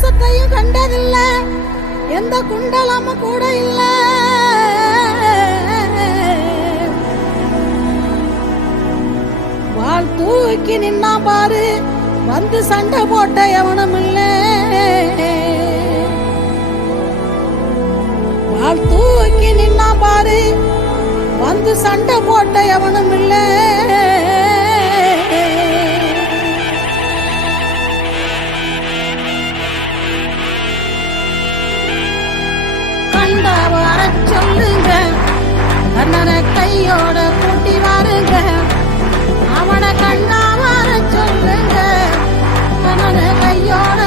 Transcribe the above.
பாசத்தையும் கண்டதில்ல, எந்த குண்டலமும் கூட இல்ல. வாள் தூக்கி நின்னா பாரு, வந்து சண்டை போட்ட எவனும் இல்ல. வாள் தூக்கி நின்னா பாரு, வந்து சண்டை போட்ட எவனும் இல்ல. கண்டா வர சொல்லுங்க, கண்ணனை கையோட கூட்டி வாருங்க. அவனை கண்டா வர சொல்லுங்க, கண்ணனை கையோட